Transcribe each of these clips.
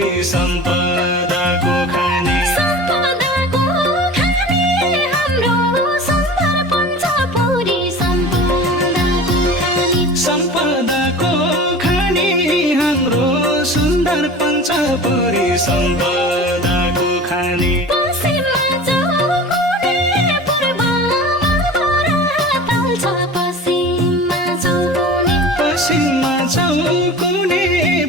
पुरी सम्पदाको खानी हाम्रो सुन्दर पञ्चपुरी सम्पदाको खानी हाम्रो सुन्दर पञ्चपुरी सम्पदाको खानी पश्चिममा चौकुने पूर्वमा बरातल छ पश्चिममा चौकुने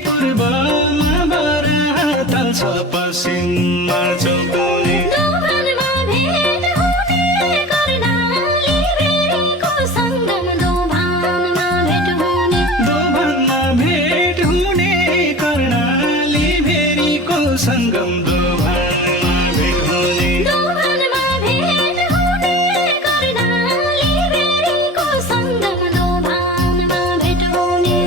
पूर्वमा बरातल छ पश्चिममा चौकुने दोभानमा भेट हुने कर्णाली भेरीको सङ्गम दोभानमा भेट हुने कर्णाली भेरीको सङ्गम दोभानमा भेट हुने दोभानमा भेट हुने कर्णाली भेरीको सङ्गम दोभानमा भेट हुने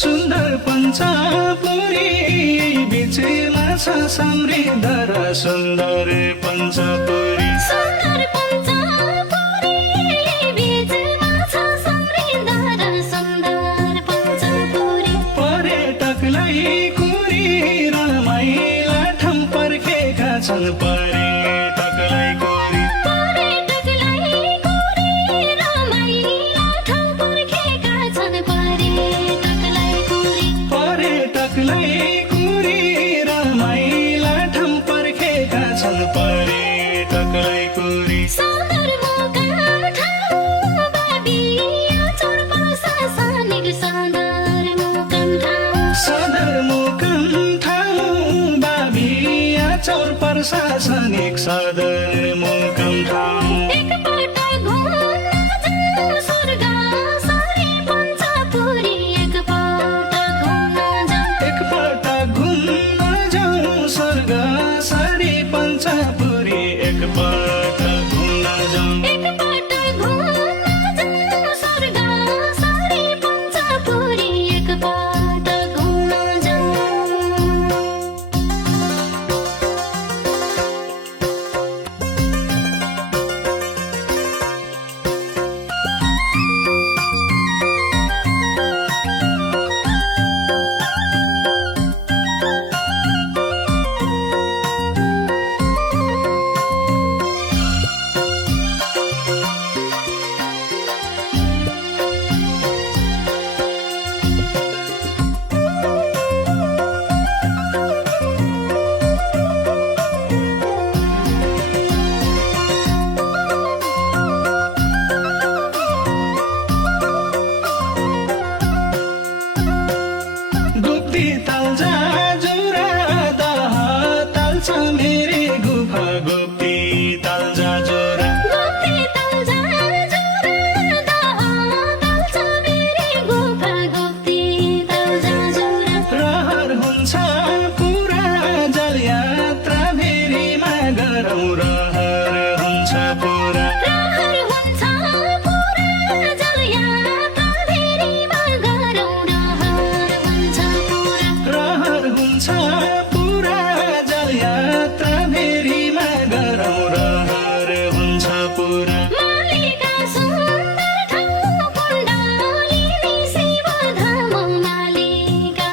सुन्दर पञ्चपुरी बिचमा छ समृद्ध र सुन्दर पञ्चपुरी सुन्दर पञ्चपुरी बीचमा छ समृद्ध र सुन्दर पञ्चपुरी पर्यटकलाई कुरी रमाइला ठाउँ पर्खेका छन् पर्यटकलाई कुरी रमाइला ठाउँ पर्खेका छन् पर्यटकलाई कुरी रमाइला ठाउँ पर्खेका छन् पर्यटकलाई कुरी सदरमुकाम ठाउँ बाबिया चौर प्रशासनिक सदरमुकाम ठाउँ बाबिया चौर प्रशासनिक सदरमुकाम ठाउँ एकपल्ट घुम्न जाऊ स्वर्ग सरी पञ्चपुरी एकपल्ट घुम्न जाऊ स्वर्ग सरी पञ्चपुरी एकपल्ट घुम्न जाऊ एकपल्ट घुम्न जाऊ स्वर्ग सरी पञ्चपुरी एकपल्ट घुम्न जाऊ गुप्ती ताल्जा जुरा दह ताल्छ मेरी गुफा गुप्ती ताल्जा जुरा रहर हुन्छ पुरा जलयात्रा भेरीमा गरौँ रहर हुन्छ पुरा रहर हुन्छ पुरा जलयात्रा भेरीमा गरौँ रहर हुन्छ पुरा मालिका सुन्दर ठाउँ कुण्डलिनी शिवधाम मालिका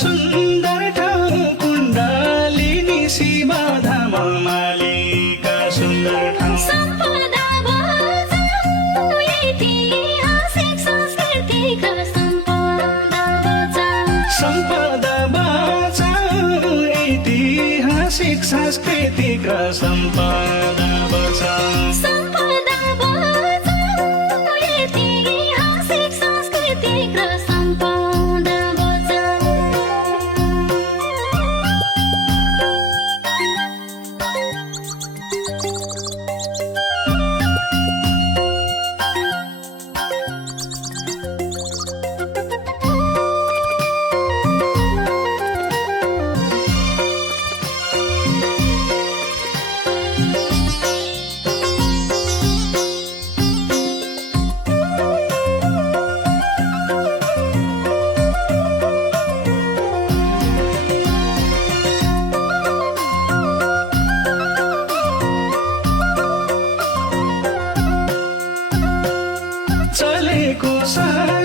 सुन्दर ठाउँ कुण्डलिनी शिवधाम मालिका सुन्दर ठाउँ सम्पदा बचाऊ ऐतिहासिक सांस्कृतिक सम्पदा बचाऊ ऐतिहासिक सांस्कृतिक सम्पदा बचाऊ सम्पदा बचाऊ ऐतिहासिक सांस्कृतिक सम्पदा बचाऊ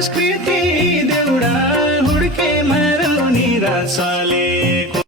संस्कृति